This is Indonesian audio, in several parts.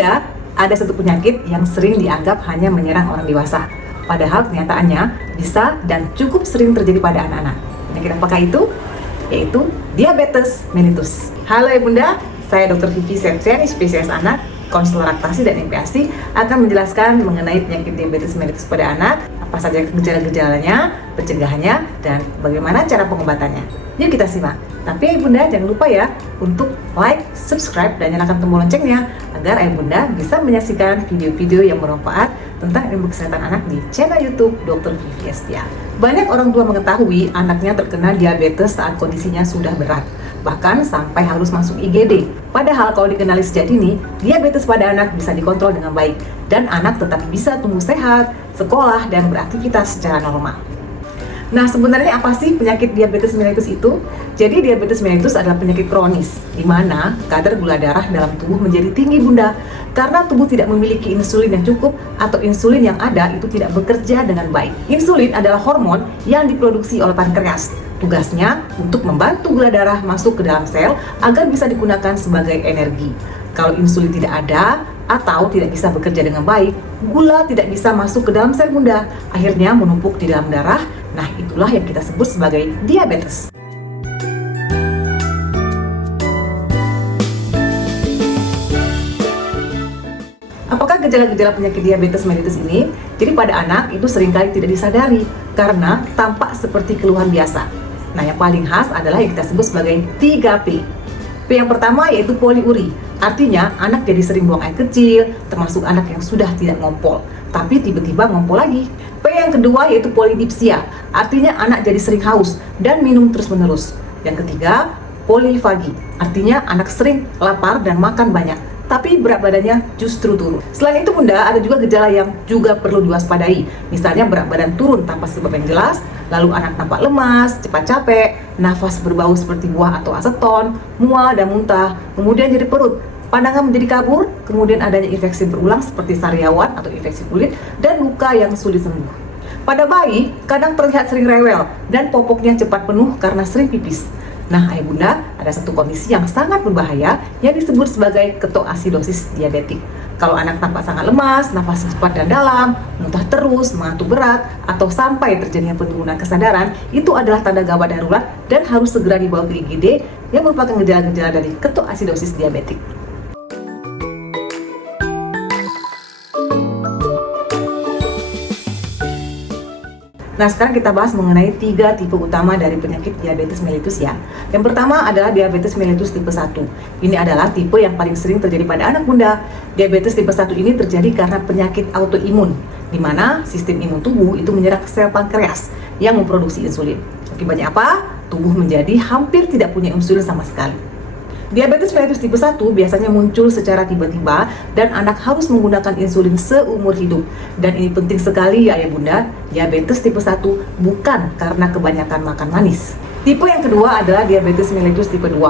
Bunda, ada satu penyakit yang sering dianggap hanya menyerang orang dewasa. Padahal kenyataannya bisa dan cukup sering terjadi pada anak-anak. Penyakit apakah itu? Yaitu diabetes mellitus. Halo ya Bunda, saya Dr. Vivi Septiani, spesialis anak, konselor laktasi dan MPASI, akan menjelaskan mengenai penyakit diabetes mellitus pada anak, apa saja gejala-gejalanya, pencegahannya, dan bagaimana cara pengobatannya. Yuk kita simak. Tapi Ayah Bunda jangan lupa ya untuk like, subscribe, dan nyalakan tombol loncengnya agar Ayah Bunda bisa menyaksikan video-video yang bermanfaat tentang ilmu kesehatan anak di channel YouTube Dr. Vivi Septiani. Banyak orang tua mengetahui anaknya terkena diabetes saat kondisinya sudah berat, bahkan sampai harus masuk IGD. Padahal kalau dikenali sejak dini, diabetes pada anak bisa dikontrol dengan baik dan anak tetap bisa tumbuh sehat, sekolah, dan beraktivitas secara normal. Nah, sebenarnya apa sih penyakit diabetes mellitus itu? Jadi diabetes mellitus adalah penyakit kronis di mana kadar gula darah dalam tubuh menjadi tinggi Bunda karena tubuh tidak memiliki insulin yang cukup atau insulin yang ada itu tidak bekerja dengan baik. Insulin adalah hormon yang diproduksi oleh pankreas. Tugasnya untuk membantu gula darah masuk ke dalam sel agar bisa digunakan sebagai energi. Kalau insulin tidak ada atau tidak bisa bekerja dengan baik, gula tidak bisa masuk ke dalam sel Bunda, akhirnya menumpuk di dalam darah. Nah, itulah yang kita sebut sebagai diabetes. Apakah gejala-gejala penyakit diabetes mellitus ini? Jadi pada anak itu seringkali tidak disadari karena tampak seperti keluhan biasa. Nah, yang paling khas adalah yang kita sebut sebagai 3P. P yang pertama yaitu poliuri, artinya anak jadi sering buang air kecil, termasuk anak yang sudah tidak ngompol, tapi tiba-tiba ngompol lagi. P yang kedua yaitu polidipsia, artinya anak jadi sering haus dan minum terus-menerus. Yang ketiga, polifagi, artinya anak sering lapar dan makan banyak, tapi berat badannya justru turun. Selain itu Bunda, ada juga gejala yang juga perlu diwaspadai. Misalnya berat badan turun tanpa sebab yang jelas, lalu anak tampak lemas, cepat capek, nafas berbau seperti buah atau aseton, mual dan muntah, kemudian jadi perut, pandangan menjadi kabur, kemudian adanya infeksi berulang seperti sariawan atau infeksi kulit, dan luka yang sulit sembuh. Pada bayi, kadang terlihat sering rewel dan popoknya cepat penuh karena sering pipis. Nah, Ayah Bunda, ada satu kondisi yang sangat berbahaya yang disebut sebagai ketoasidosis diabetik. Kalau anak tampak sangat lemas, nafas cepat dan dalam, muntah terus, mengantuk berat, atau sampai terjadinya penurunan kesadaran, itu adalah tanda gawat darurat dan harus segera dibawa ke IGD yang merupakan gejala-gejala dari ketoasidosis diabetik. Nah, sekarang kita bahas mengenai 3 tipe utama dari penyakit diabetes mellitus ya. Yang pertama adalah diabetes mellitus tipe 1. Ini adalah tipe yang paling sering terjadi pada anak Bunda. Diabetes tipe 1 ini terjadi karena penyakit autoimun, di mana sistem imun tubuh itu menyerang sel pankreas yang memproduksi insulin. Akibatnya apa? Tubuh menjadi hampir tidak punya insulin sama sekali. Diabetes mellitus tipe 1 biasanya muncul secara tiba-tiba dan anak harus menggunakan insulin seumur hidup. Dan ini penting sekali ya Ayah Bunda, diabetes tipe 1 bukan karena kebanyakan makan manis. Tipe yang kedua adalah diabetes mellitus tipe 2.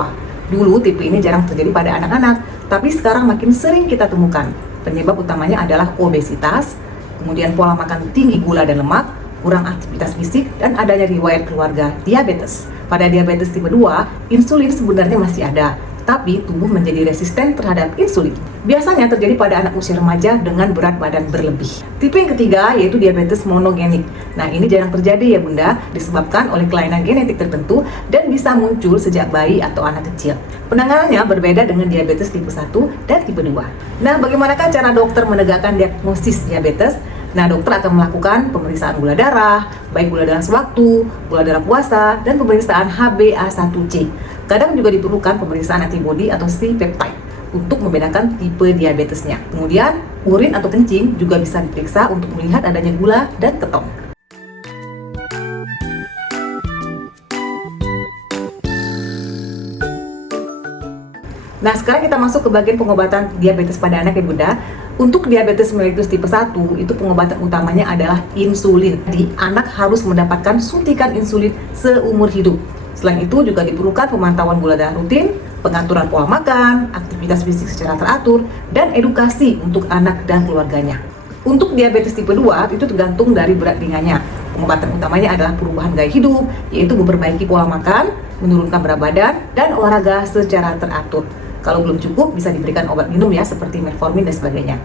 Dulu tipe ini jarang terjadi pada anak-anak, tapi sekarang makin sering kita temukan. Penyebab utamanya adalah obesitas, kemudian pola makan tinggi gula dan lemak, kurang aktivitas fisik, dan adanya riwayat keluarga diabetes. Pada diabetes tipe 2, insulin sebenarnya masih ada, tapi tubuh menjadi resisten terhadap insulin. Biasanya terjadi pada anak usia remaja dengan berat badan berlebih. Tipe yang ketiga yaitu diabetes monogenik. Nah, ini jarang terjadi ya Bunda, disebabkan oleh kelainan genetik tertentu dan bisa muncul sejak bayi atau anak kecil. Penanganannya berbeda dengan diabetes tipe 1 dan tipe 2. Nah, bagaimanakah cara dokter menegakkan diagnosis diabetes? Nah, dokter akan melakukan pemeriksaan gula darah, baik gula darah sewaktu, gula darah puasa, dan pemeriksaan HbA1c. Kadang juga diperlukan pemeriksaan antibodi atau C-peptide untuk membedakan tipe diabetesnya. Kemudian, urin atau kencing juga bisa diperiksa untuk melihat adanya gula dan ketong. Nah, sekarang kita masuk ke bagian pengobatan diabetes pada anak ya Bunda. Untuk diabetes mellitus tipe 1, itu pengobatan utamanya adalah insulin. Jadi, anak harus mendapatkan suntikan insulin seumur hidup. Selain itu juga diperlukan pemantauan gula darah rutin, pengaturan pola makan, aktivitas fisik secara teratur, dan edukasi untuk anak dan keluarganya. Untuk diabetes tipe 2, itu tergantung dari berat ringannya. Pengobatan utamanya adalah perubahan gaya hidup, yaitu memperbaiki pola makan, menurunkan berat badan, dan olahraga secara teratur. Kalau belum cukup, bisa diberikan obat minum ya, seperti metformin dan sebagainya.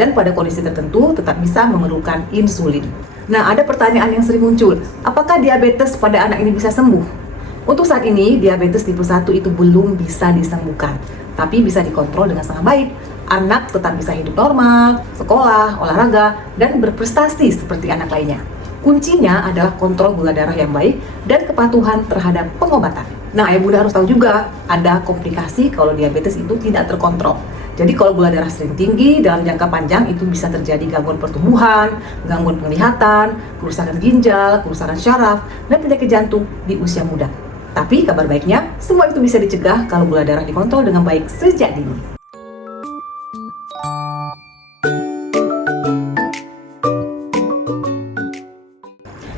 Dan pada kondisi tertentu, tetap bisa memerlukan insulin. Nah, ada pertanyaan yang sering muncul, apakah diabetes pada anak ini bisa sembuh? Untuk saat ini, diabetes tipe 1 itu belum bisa disembuhkan, tapi bisa dikontrol dengan sangat baik. Anak tetap bisa hidup normal, sekolah, olahraga, dan berprestasi seperti anak lainnya. Kuncinya adalah kontrol gula darah yang baik dan kepatuhan terhadap pengobatan. Nah, ayah bunda harus tahu juga, ada komplikasi kalau diabetes itu tidak terkontrol. Jadi kalau gula darah sering tinggi dalam jangka panjang itu bisa terjadi gangguan pertumbuhan, gangguan penglihatan, kerusakan ginjal, kerusakan syaraf, dan penyakit jantung di usia muda. Tapi kabar baiknya, semua itu bisa dicegah kalau gula darah dikontrol dengan baik sejak dini.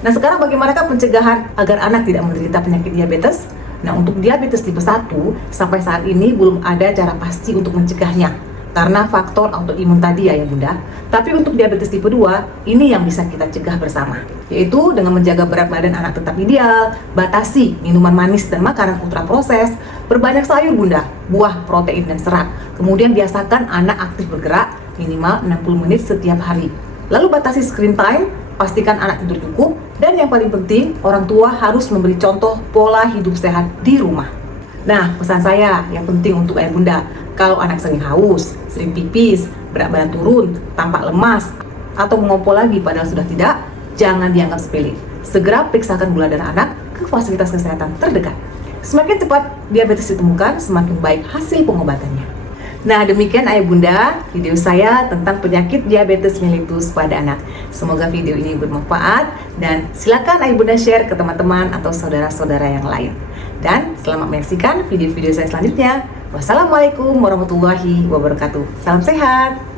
Nah, sekarang bagaimanakah pencegahan agar anak tidak menderita penyakit diabetes? Nah, untuk diabetes tipe 1, sampai saat ini belum ada cara pasti untuk mencegahnya karena faktor autoimun tadi ya bunda. Tapi untuk diabetes tipe 2, ini yang bisa kita cegah bersama, yaitu dengan menjaga berat badan anak tetap ideal, batasi minuman manis dan makanan ultraproses, perbanyak sayur bunda, buah, protein dan serat. Kemudian biasakan anak aktif bergerak minimal 60 menit setiap hari. Lalu batasi screen time, pastikan anak tidur cukup, dan yang paling penting, orang tua harus memberi contoh pola hidup sehat di rumah. Nah, pesan saya yang penting untuk ayah bunda, kalau anak sering haus, sering pipis, berat badan turun, tampak lemas, atau mengompol lagi padahal sudah tidak, jangan dianggap sepele. Segera periksakan gula darah anak ke fasilitas kesehatan terdekat. Semakin cepat diabetes ditemukan, semakin baik hasil pengobatannya. Nah, demikian ayah bunda video saya tentang penyakit diabetes mellitus pada anak. Semoga video ini bermanfaat dan silakan ayah bunda share ke teman-teman atau saudara-saudara yang lain. Dan selamat menyaksikan video-video saya selanjutnya. Wassalamualaikum warahmatullahi wabarakatuh. Salam sehat.